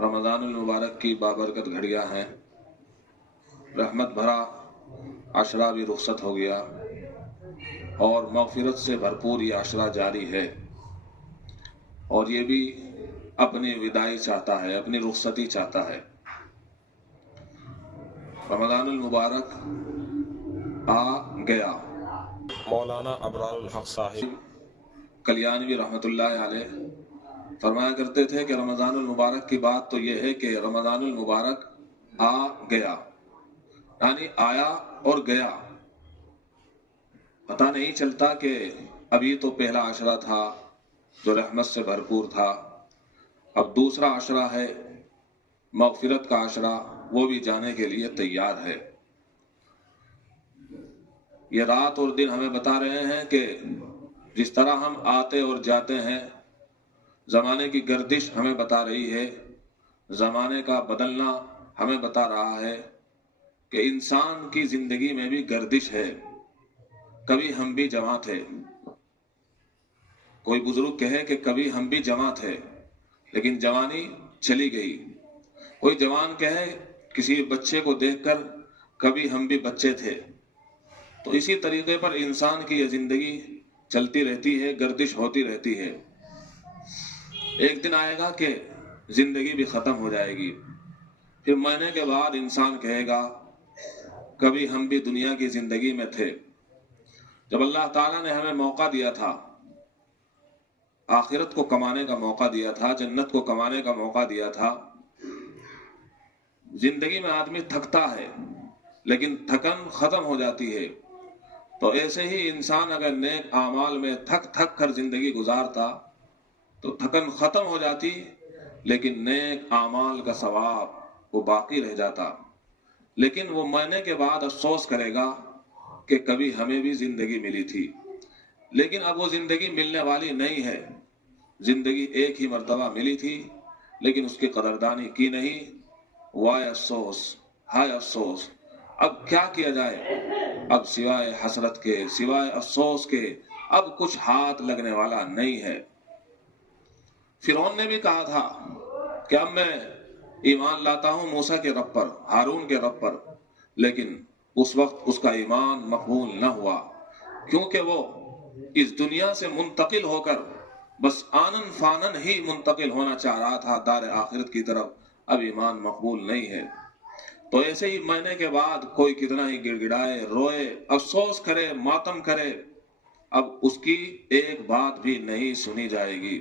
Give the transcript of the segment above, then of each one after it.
रमज़ान मुबारक की बाबरकत घड़ियाँ हैं। रहमत भरा अशरा भी रुखसत हो गया और मग़फ़िरत से भरपूर ये अशरा जारी है, और ये भी अपनी विदाई चाहता है, अपनी रुखसती चाहता है। रमज़ानुल मुबारक आ गया। मौलाना अबरारुल हक साहिब कल्याणवी रहमतुल्लाह अलैह फरमाया करते थे कि रमज़ानुल मुबारक की बात तो यह है कि रमज़ानुल मुबारक आ गया, यानी आया और गया। पता नहीं चलता कि अभी तो पहला आशरा था जो रहमत से भरपूर था, अब दूसरा आशरा है मग़फ़िरत का आशरा, वो भी जाने के लिए तैयार है। ये रात और दिन हमें बता रहे हैं कि जिस तरह हम आते और जाते हैं, ज़माने की गर्दिश हमें बता रही है, ज़माने का बदलना हमें बता रहा है कि इंसान की ज़िंदगी में भी गर्दिश है। कभी हम भी जवां थे, कोई बुजुर्ग कहे कि कभी हम भी जवां थे लेकिन जवानी चली गई। कोई जवान कहे किसी बच्चे को देखकर कभी हम भी बच्चे थे। तो इसी तरीके पर इंसान की यह जिंदगी चलती रहती है, गर्दिश होती रहती है। एक दिन आएगा कि जिंदगी भी खत्म हो जाएगी, फिर मरने के बाद इंसान कहेगा कभी हम भी दुनिया की जिंदगी में थे। जब अल्लाह ताला ने हमें मौका दिया था, आखिरत को कमाने का मौका दिया था, जन्नत को कमाने का मौका दिया था, जिंदगी में आदमी थकता है लेकिन थकन खत्म हो जाती है। तो ऐसे ही इंसान अगर नेक आमाल में थक थक कर जिंदगी गुजारता तो थकन खत्म हो जाती, लेकिन नेक आमाल का सवाब वो बाकी रह जाता। लेकिन वो मरने के बाद अफसोस करेगा कि कभी हमें भी जिंदगी मिली थी, लेकिन अब वो जिंदगी मिलने वाली नहीं है। जिंदगी एक ही मर्तबा मिली थी लेकिन उसकी कदरदानी की नहीं। वाय अफसोस, हाय अफसोस। अब क्या किया जाए, अब सिवाय हसरत के, सिवाय अफसोस के अब कुछ हाथ लगने वाला नहीं है। फिरौन ने भी कहा था कि अब मैं ईमान लाता हूं मूसा के रब पर, हारून के रब पर, लेकिन उस वक्त उसका ईमान मकबूल न हुआ, क्योंकि वो इस दुनिया से मुंतकिल होकर बस आनन फानन ही मुंतकिल होना चाह रहा था दार आखिरत की तरफ। अब ईमान मकबूल नहीं है। तो ऐसे ही मरने के बाद कोई कितना ही गिड़गिड़ाए, रोए, अफसोस करे, मातम करे, अब उसकी एक बात भी नहीं सुनी जाएगी।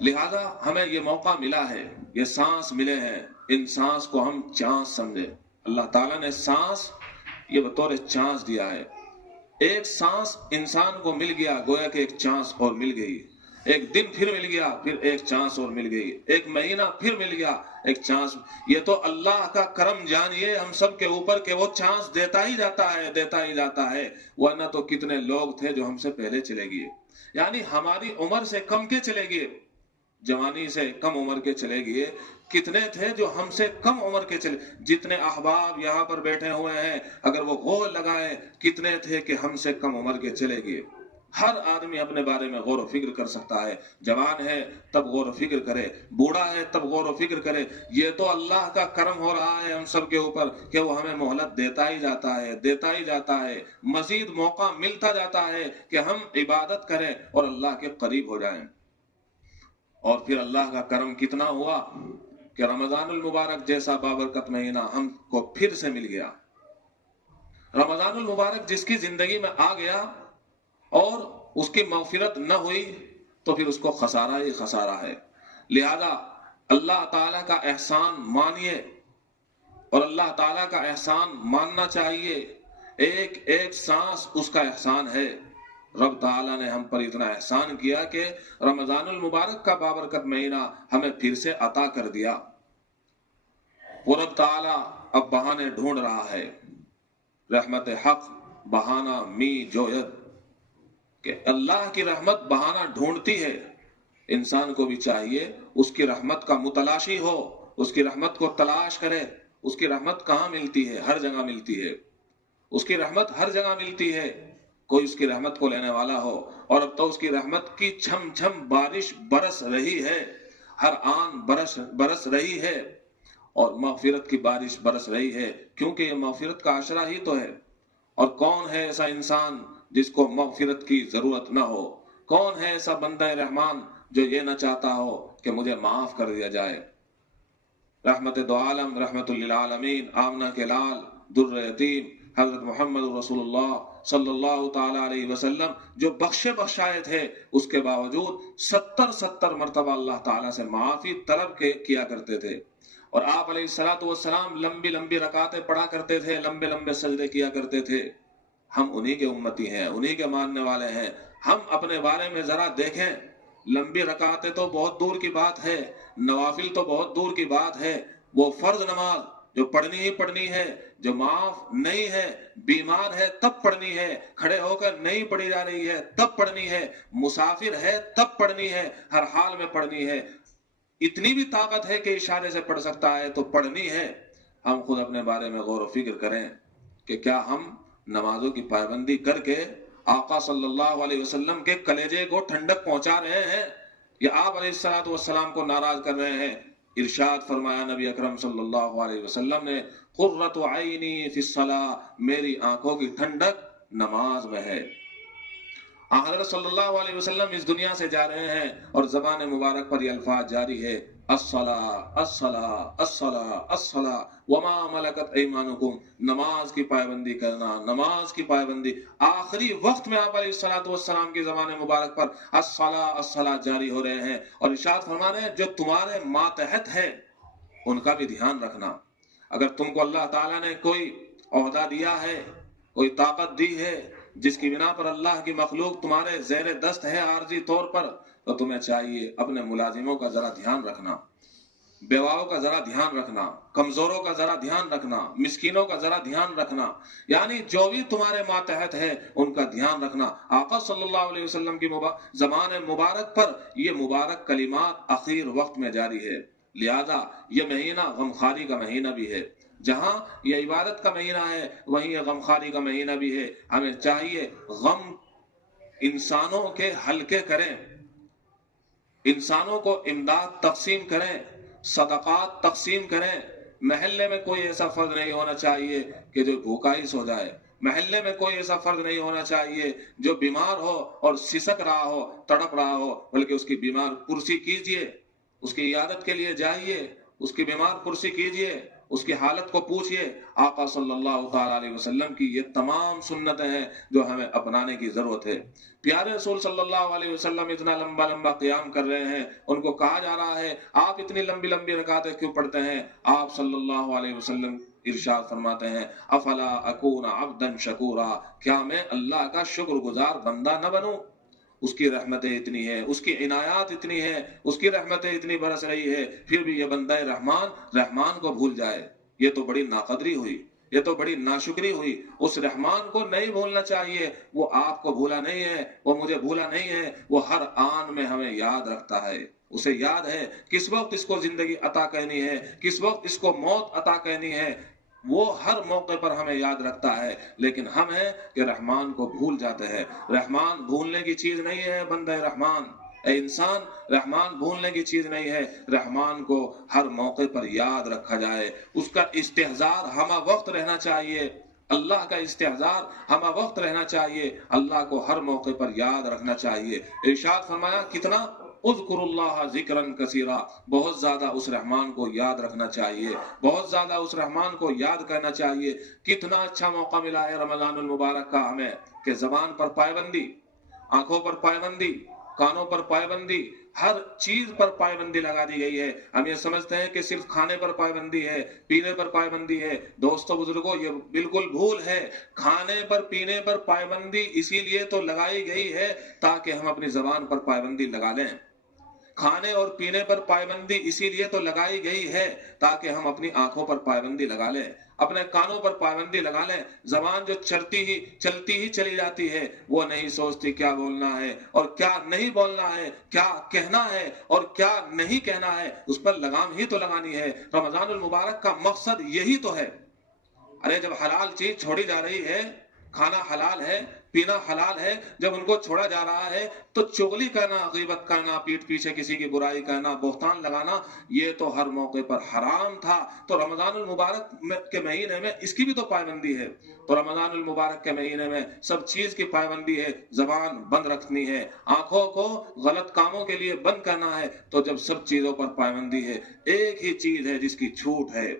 लिहाजा हमें ये मौका मिला है, ये सांस मिले हैं, इन सांस को हम चांस समझे। अल्लाह ताला ने सांस ये बतौर चांस दिया है। एक सांस इंसान को मिल गया, गोया कि एक चांस और मिल गई। एक दिन फिर मिल गया, फिर एक चांस और मिल गई। एक महीना फिर मिल गया, एक चांस। ये तो अल्लाह का करम जानिए हम सब के ऊपर कि वो चांस देता ही जाता है, देता ही जाता है। वरना तो कितने लोग थे जो हमसे पहले चले गए, यानी हमारी उम्र से कम के चले गए, जवानी से कम उम्र के चले गए। कितने थे जो हमसे कम उम्र के चले, जितने अहबाब यहाँ पर बैठे हुए हैं अगर वो गौर लगाए कितने थे कि हमसे कम उम्र के चले गए। हर आदमी अपने बारे में गौर फिक्र कर सकता है। जवान है तब गौर फिक्र करे, बूढ़ा है तब गौर फिक्र करे। ये तो अल्लाह का करम हो रहा है हम सब के ऊपर कि वो हमें मोहलत देता ही जाता है, देता ही जाता है। मजीद मौका मिलता जाता है कि हम इबादत करें और अल्लाह के करीब हो जाएं। और फिर अल्लाह का करम कितना हुआ कि रमज़ानुल मुबारक जैसा बाबरकत महीना हमको फिर से मिल गया। रमज़ानुल मुबारक जिसकी जिंदगी में आ गया और उसकी मग़फ़िरत न हुई तो फिर उसको खसारा ही खसारा है। लिहाजा अल्लाह ताला का एहसान मानिए और अल्लाह ताला का एहसान मानना चाहिए। एक एक सांस उसका एहसान है। रब ताला ने हम पर इतना एहसान किया कि रमज़ानुल मुबारक का बाबरकत महीना हमें फिर से अता कर दिया। वो रब ताला अब बहाने ढूंढ रहा है, रहमत हक बहाना मी जोयद, कि अल्लाह की रहमत बहाना ढूंढती है। इंसान को भी चाहिए उसकी रहमत का मुतलाशी हो, उसकी रहमत को तलाश करे। उसकी रहमत कहाँ मिलती है? हर जगह मिलती है। उसकी रहमत हर जगह मिलती है। कोई उसकी रहमत को लेने वाला हो, और अब तो उसकी रहमत की छम छम बारिश बरस रही है। ہر آن برس رہی ہے اور مغفرت کی بارش برس رہی ہے، کیونکہ یہ مغفرت کا عشرہ ہی تو ہے۔ اور کون ہے ایسا انسان جس کو مغفرت کی ضرورت نہ ہو؟ کون ہے ایسا بندہ رحمان جو یہ نہ چاہتا ہو کہ مجھے معاف کر دیا جائے؟ رحمت دو عالم، رحمت للعالمین، آمنہ کے لال، در یتیم، حضرت محمد رسول اللہ صلی اللہ تعالی علیہ وسلم جو بخشائے تھے، اس کے باوجود 70 مرتبہ اللہ تعالیٰ سے معافی طلب کیا کرتے تھے۔ اور آپ علیہ السلام لمبی لمبی رکعتیں پڑھا کرتے تھے، لمبے لمبے سجدے کیا کرتے تھے۔ ہم انہی کے امتی ہیں، انہی کے ماننے والے ہیں۔ ہم اپنے بارے میں ذرا دیکھیں، لمبی رکعتیں تو بہت دور کی بات ہے، نوافل تو بہت دور کی بات ہے، وہ فرض نماز جو پڑھنی ہی پڑھنی ہے، جو معاف نہیں ہے، بیمار ہے تب پڑھنی ہے، کھڑے ہو کر نہیں پڑھی جا رہی ہے تب پڑھنی ہے، مسافر ہے تب پڑھنی ہے، ہر حال میں پڑھنی ہے۔ اتنی بھی طاقت ہے کہ اشارے سے پڑھ سکتا ہے تو پڑھنی ہے۔ ہم خود اپنے بارے میں غور و فکر کریں کہ کیا ہم نمازوں کی پابندی کر کے آقا صلی اللہ علیہ وسلم کے کلیجے کو ٹھنڈک پہنچا رہے ہیں یا آپ علیہ السلام کو ناراض کر رہے ہیں؟ ارشاد فرمایا نبی اکرم صلی اللہ علیہ وسلم نے، قرۃ عینی فی الصلاۃ، میری آنکھوں کی ٹھنڈک نماز میں ہے۔ حضرت صلی اللہ علیہ وسلم اس دنیا سے جا رہے ہیں اور زبان مبارک پر یہ الفاظ جاری ہے، الصلاۃ الصلاۃ الصلاۃ الصلاۃ وما ملکت ایمانکم، نماز کی پابندی کرنا، نماز کی پابندی۔ آخری وقت میں آپ علیہ السلام کی زبان مبارک پر الصلاۃ الصلاۃ جاری ہو رہے ہیں اور ارشاد فرما رہے ہیں جو تمہارے ماتحت ہے ان کا بھی دھیان رکھنا۔ اگر تم کو اللہ تعالیٰ نے کوئی عہدہ دیا ہے، کوئی طاقت دی ہے جس کی بنا پر اللہ کی مخلوق تمہارے زیر دست ہے عارضی طور پر، تو تمہیں چاہیے اپنے ملازموں کا ذرا دھیان رکھنا، بیواؤں کا ذرا دھیان رکھنا، کمزوروں کا ذرا دھیان رکھنا، مسکینوں کا ذرا دھیان رکھنا، یعنی جو بھی تمہارے ماتحت ہے ان کا دھیان رکھنا۔ آقا صلی اللہ علیہ وسلم کی زبان مبارک پر یہ مبارک کلمات اخیر وقت میں جاری ہے۔ لہذا یہ مہینہ غمخواری کا مہینہ بھی ہے، جہاں یہ عبادت کا مہینہ ہے وہیں یہ غمخواری کا مہینہ بھی ہے۔ ہمیں چاہیے غم انسانوں کے ہلکے کریں، انسانوں کو امداد تقسیم کریں، صدقات تقسیم کریں۔ محلے میں کوئی ایسا فرد نہیں ہونا چاہیے کہ جو بھوکا ہی سو جائے، محلے میں کوئی ایسا فرد نہیں ہونا چاہیے جو بیمار ہو اور سسک رہا ہو، تڑپ رہا ہو، بلکہ اس کی بیمار پرسی کیجئے، اس کی عیادت کے لیے جائیے، اس کی بیمار پرسی کیجئے، اس کی حالت کو پوچھئے۔ آقا صلی اللہ تعالی علیہ وسلم کی یہ تمام سنتیں ہیں جو ہمیں اپنانے کی ضرورت ہے۔ پیارے رسول صلی اللہ علیہ وسلم اتنا لمبا لمبا قیام کر رہے ہیں، ان کو کہا جا رہا ہے آپ اتنی لمبی لمبی رکعتیں کیوں پڑھتے ہیں؟ آپ صلی اللہ علیہ وسلم ارشاد فرماتے ہیں، افلا اکون عبدا شکورا، کیا میں اللہ کا شکر گزار بندہ نہ بنوں؟ اس کی رحمتیں اتنی ہیں، اس کی عنایات اتنی ہیں، اس کی رحمتیں اتنی برس رہی ہے، پھر بھی یہ بندہ رحمان کو بھول جائے، یہ تو بڑی ناقدری ہوئی، یہ تو بڑی ناشکری ہوئی۔ اس رحمان کو نہیں بھولنا چاہیے، وہ آپ کو بھولا نہیں ہے، وہ مجھے بھولا نہیں ہے، وہ ہر آن میں ہمیں یاد رکھتا ہے۔ اسے یاد ہے کس وقت اس کو زندگی عطا کہنی ہے، کس وقت اس کو موت عطا کہنی ہے، وہ ہر موقع پر ہمیں یاد رکھتا ہے۔ لیکن ہم ہیں کہ رحمان کو بھول جاتے ہیں۔ رحمان بھولنے کی چیز نہیں ہے بندہ رحمان، اے انسان، رحمان بھولنے کی چیز نہیں ہے۔ رحمان کو ہر موقع پر یاد رکھا جائے، اس کا استحضار ہمہ وقت رہنا چاہیے، اللہ کا استحضار ہمہ وقت رہنا چاہیے، اللہ کو ہر موقع پر یاد رکھنا چاہیے۔ ارشاد فرمایا کتنا، اذکر اللہ ذکرن کثیرا، بہت زیادہ اس رحمان کو یاد رکھنا چاہیے، بہت زیادہ اس رحمان کو یاد کرنا چاہیے۔ کتنا اچھا موقع ملا ہے رمضان المبارک کا ہمیں کہ زبان پر پابندی، آنکھوں پر پابندی، کانوں پر پابندی، ہر چیز پر پابندی لگا دی گئی ہے۔ ہم یہ سمجھتے ہیں کہ صرف کھانے پر پابندی ہے، پینے پر پابندی ہے۔ دوستو بزرگوں، یہ بالکل بھول ہے۔ کھانے پر پینے پر پابندی اسی لیے تو لگائی گئی ہے تاکہ ہم اپنی زبان پر پابندی لگا لیں۔ کھانے اور پینے پر پابندی اسی لیے تو لگائی گئی ہے تاکہ ہم اپنی آنکھوں پر پابندی لگا لیں، اپنے کانوں پر پابندی لگا لیں۔ زبان جو چلتی ہی چلی جاتی ہے، وہ نہیں سوچتی کیا بولنا ہے اور کیا نہیں بولنا ہے، کیا کہنا ہے اور کیا نہیں کہنا ہے، اس پر لگام ہی تو لگانی ہے۔ رمضان المبارک کا مقصد یہی تو ہے۔ ارے جب حلال چیز چھوڑی جا رہی ہے، کھانا حلال ہے، पीना हलाल है, जब उनको छोड़ा जा रहा है तो चुगली कहना, गीबत कहना, पीठ पीछे किसी की बुराई कहना, बोहतान लगाना, ये तो हर मौके पर हराम था। तो रमजानुल मुबारक के महीने में इसकी भी तो पाबंदी है। तो रमजानुल मुबारक के महीने में सब चीज की पाबंदी है, जबान बंद रखनी है, आंखों को गलत कामों के लिए बंद करना है। तो जब सब चीजों पर पाबंदी है, एक ही चीज है जिसकी छूट है,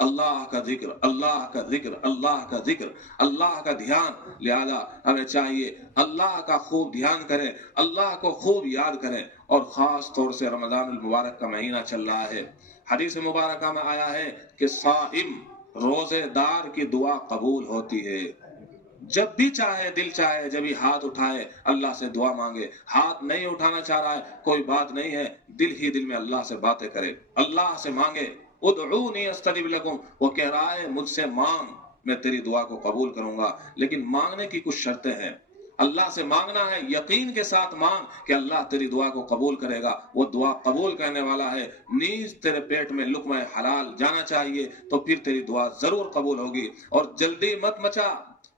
अल्लाह का जिक्र, अल्लाह का जिक्र, अल्लाह का जिक्र, अल्लाह का ध्यान। लिहाजा हमें चाहिए अल्लाह का खूब ध्यान करें, अल्लाह को खूब याद करें। और खास तौर से रमजानुल मुबारक का महीना चल रहा है, हदीस मुबारक में आया है कि साइम, रोजेदार की दुआ कबूल होती है। जब भी चाहे, दिल चाहे, जब भी हाथ उठाए अल्लाह से दुआ मांगे। हाथ नहीं उठाना चाह रहा है, कोई बात नहीं है, दिल ही दिल में अल्लाह से बातें करे, अल्लाह से मांगे। उदऊनी अस्तजिब लकुम, वो कह रहा है मुझसे मांग, मैं तेरी दुआ को कबूल करूंगा। लेकिन मांगने की कुछ शर्तें हैं। अल्लाह से मांगना है, यकीन के साथ मांग कि अल्लाह तेरी दुआ को कबूल करेगा। वो दुआ कबूल करने वाला है। नीज तेरे पेट में लुक़्मा हलाल जाना चाहिए, तो फिर तेरी दुआ जरूर कबूल होगी। और जल्दी मत मचा,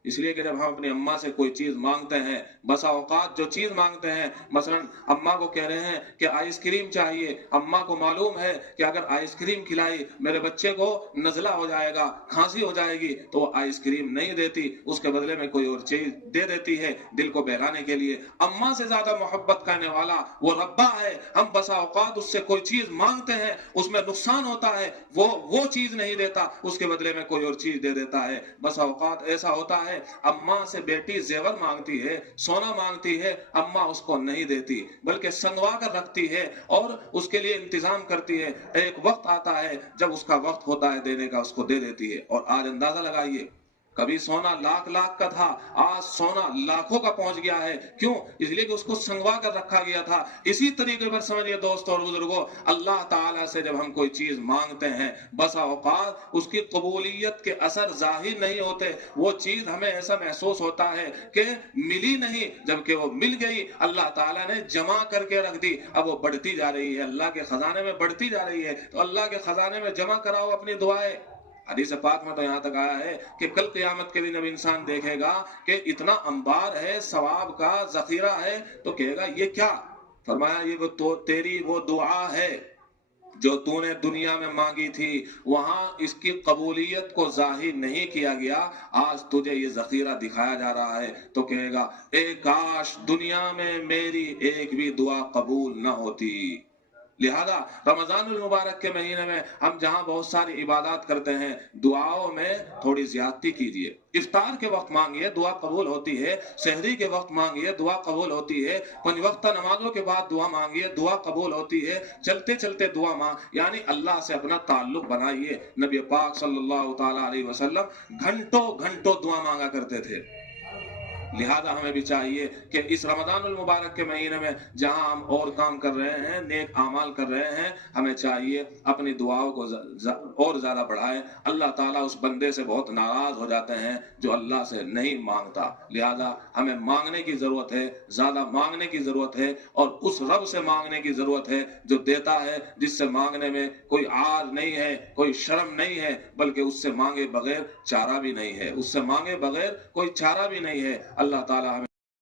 इसलिए कि जब हम अपनी अम्मा से कोई चीज मांगते हैं, बसा औकात जो चीज मांगते हैं, मसलन अम्मा को कह रहे हैं कि आइसक्रीम चाहिए, अम्मा को मालूम है कि अगर आइसक्रीम खिलाई मेरे बच्चे को नजला हो जाएगा, खांसी हो जाएगी, तो वो आइसक्रीम नहीं देती, उसके बदले में कोई और चीज दे देती है दिल को बहलाने के लिए। अम्मा से ज्यादा मोहब्बत करने वाला वो रब्बा है। हम बसा औकात उससे कोई चीज मांगते हैं, उसमें नुकसान होता है, वो चीज नहीं देता, उसके बदले में कोई और चीज दे देता है। बसा औकात ऐसा होता है, अम्मा से बेटी जेवर मांगती है, सोना मांगती है, अम्मा उसको नहीं देती, बल्कि संगवा कर रखती है और उसके लिए इंतजाम करती है। एक वक्त आता है जब उसका वक्त होता है देने का, उसको दे देती है। और आज अंदाजा लगाइए, कभी सोना लाख लाख का था, आज सोना लाखों का पहुंच गया है। क्यों? इसलिए कि उसको संगवा कर रखा गया था। इसी तरीके पर समझिए दोस्तों और बुजुर्गों, अल्लाह ताला से जब हम कोई चीज मांगते हैं, बसा औकात उसकी कबूलियत के असर जाहिर नहीं होते। वो चीज हमें ऐसा महसूस होता है कि मिली नहीं, जबकि वो मिल गई, अल्लाह ताला ने जमा करके रख दी। अब वो बढ़ती जा रही है, अल्लाह के खजाने में बढ़ती जा रही है। तो अल्लाह के खजाने में जमा कराओ अपनी दुआएं। हदीस पाक में तो यहाँ तक आया है कि कल क़यामत के दिन जब इंसान देखेगा कि इतना अंबार है, सवाब का जखीरा है, तो कहेगा ये क्या? फरमाया ये वो तो तेरी वो दुआ है जो तूने दुनिया में मांगी थी, वहां इसकी कबूलियत को जाहिर नहीं किया गया, आज तुझे ये जखीरा दिखाया जा रहा है। तो कहेगा ए काश दुनिया में मेरी एक भी दुआ कबूल न होती। लिहाजा रमजानुल मुबारक के महीने में हम जहां बहुत सारी इबादत करते हैं, दुआओं में थोड़ी ज्यादती कीजिए। इफ्तार के वक्त मांगिए, दुआ कबूल होती है। सहरी के वक्त मांगिए, दुआ कबूल होती है। पांच वक्त नमाजों के बाद दुआ मांगिए, दुआ कबूल होती है। चलते चलते दुआ मांग, यानी अल्लाह से अपना ताल्लुक बनाइए। नबी पाक सल्लल्लाहु ताला अलैहि वसल्लम घंटों घंटों दुआ मांगा करते थे। लिहाजा हमें भी चाहिए कि इस रमजानुल मुबारक के महीने में जहां हम और काम कर रहे हैं, नेक आमाल कर रहे हैं, हमें चाहिए अपनी दुआओं को और ज्यादा बढ़ाएं। अल्लाह ताला उस बंदे से बहुत नाराज हो जाते हैं जो अल्लाह से नहीं मांगता। लिहाजा हमें मांगने की जरूरत है, ज्यादा मांगने की जरूरत है, और उस रब से मांगने की जरूरत है जो देता है, जिससे मांगने में कोई आर नहीं है, कोई शर्म नहीं है, बल्कि उससे मांगे बगैर चारा भी नहीं है, उससे मांगे बगैर कोई चारा भी नहीं है। अल्लाह ताला हमें